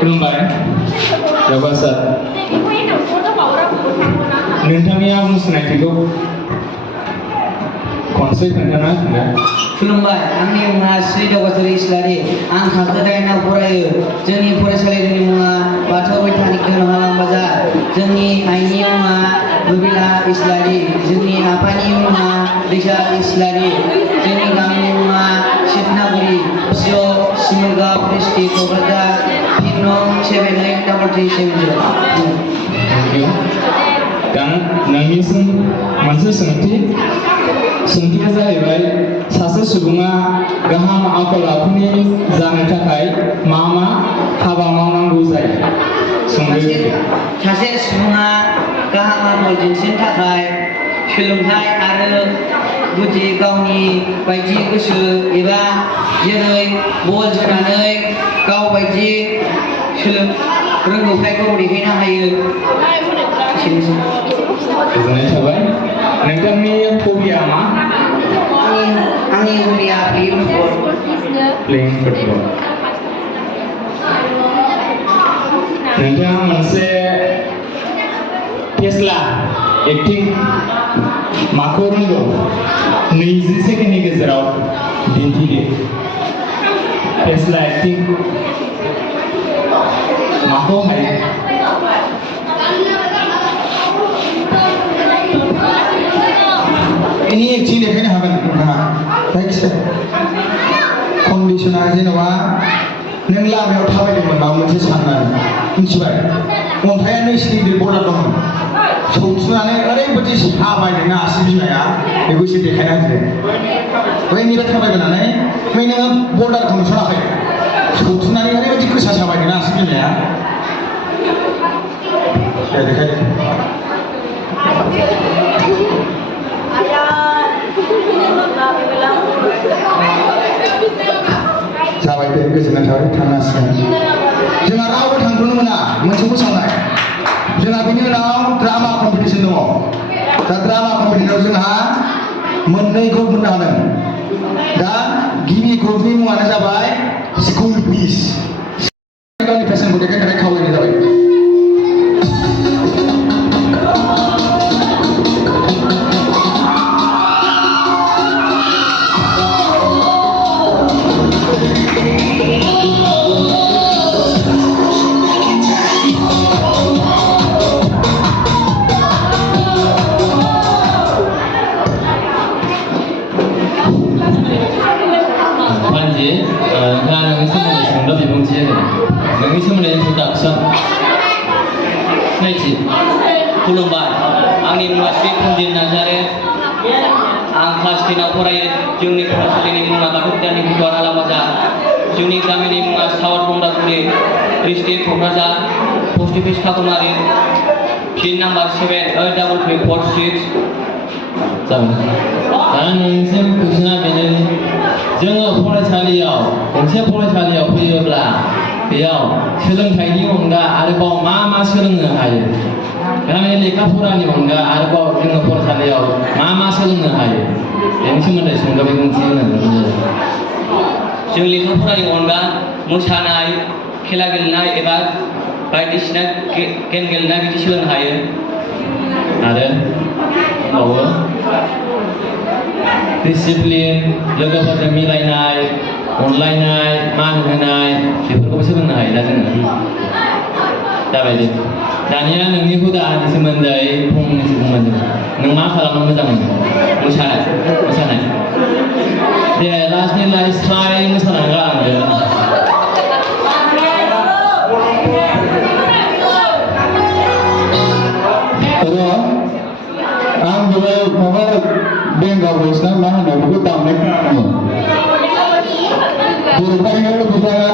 खुलुमबाय जौगासार नोंथांनि आबुं सिनायथिखौ खनसे खोन्थाना होदो। खुलुमबाय, आंनि मुङा श्री दावगासारि इस्लारि। आं थाखो 8आव फरायो। जोंनि फरायसालिनि मुङा बाथौ बैथानिक धोरोमहालाम बाजार। जोंनि आइनि मुङा रुबिला इस्लारि। जोंनि आफानि मुङा रिजाल इस्लारि। जोंनि गामिनि मुङा सिपनागुरि, पिअ सिमुलगाव डिस्ट्रिक्ट क'क्राझार, पिन नं 783370। दा नोंनिसिम मोनसे सोंथिया जाहैबाय सासे सुबुङा गाहाम आखल आखुनि जानो थाखाय मा हाबा मावनांगौ जायो? सासे सुबुङा गाहाम आखल दिन्थिनो थाखाय सोलोंथाइ आरो गुदि गावनि बायदि गोसो एबा जेरै बल जोनानै गाव बायदि रोंगौथायखौ देखायनो हायो। गोजोननाय थाबाय। नोंथांनि हबिया मा? आंनि हबिया प्लेइं फुटबल। नोंथाङा मोनसे फेस्ला एक्टिं माखौ रोंगौ 20 सेकेन्डनि गेजेराव दिन्थिदो। फेस्ला एक्टिं माखौ हायो? एनि एक्टिं देखायनो हागोन नोंथाङा। जायखिजाया कन्डिसना जेन'बा नों लामायाव थाबायदोंमोन माबा मोनसे साननानै मिथिबाय, अन्थाइआ स्लिप बर्डार दंमोन, सौथुनानै ओरैबायदि साबाय नोंना आसि बिमाया, बेखौ एसे देखायना होदो। बैनिफ्राय थाबायबोनानै बै नोङो बर्डारखौ नुसनाखै, सौथुनानै ओरैबायदि गोसा साबाय नोंना आसि बिमाया, देखायदो। जाबाय दे, गोजोननाय थाबाय, थांनो हासिगोन। जोंहा रावबो थांथ'नो मोना मोनसे मोसानाय। जोंहा बेनि उनाव ड्रामा कम्पिटिसन दङ। दा ड्रामा कम्पिटिसनाव जोंहा मोननैखौ मोननो हादों। दा गिबि ग्रुपनि मुङानो जाबाय स्कुल फिस। गावनि पेसेन्टखौ देखायनो थाखाय खावलायनाय जाबाय। खुलुमबाय, आंनि मुङा श्री फुंजित नार्जारि। आं क्लास 10आव फरायो। जोंनि फरायसालिनि मुङा बाथौ बैथानिक धोरोमहालाम बाजार। जोंनि गामिनि मुङा south Bandaguri district Kokrajhar, post office Kakumari, pin number 783346। दा नोंनिसिम कुइसना बेनो, जोङो गंसे फरायसालियाव फैयोब्ला बेयाव सोलोंथाइनि अनगा आरोबाव मा सोलोंनो हायो? थारमाने लेखा फरानि अनगा आरोबाव जोङो फरायसालियाव मा सोलोंनो हायो? बेनि सोमोन्दै सुंद' बिबुंथि होनो हागोन। जों लेखा फरानि अनगा मोसानाय, खेला गेलेनाय एबा बायदिसिना गेम गेलेनाय बिदि सोलोंनो हायो। आरो डिसिप्लिन, लोगोफोरजों मिलायनाय, अनलायनाय, मान होनाय, बेफोरखौबो सोलोंनो हायोना जोङो। जाबाय दे। दानिया नोंनि हुदानि सोमोन्दै फंनैसो बुंबानो जाबाय। नों मा खालामनो मोजां मोनो? मोसानाय। दे लास्टनि लाइफ स्टाइल मोसानानै गालांदो। आं बेवहाय माबा बेंगा भइस ना मा होनो बेखौ दामनाय खोनादोंमोन। बर'फोरनि लोगोफोरा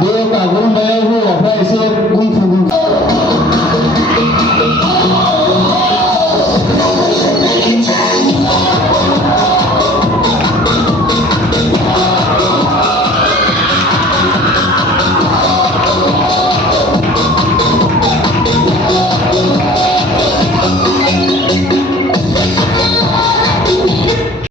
बे बागुरुम्बायाव हौवाफ्रा एसे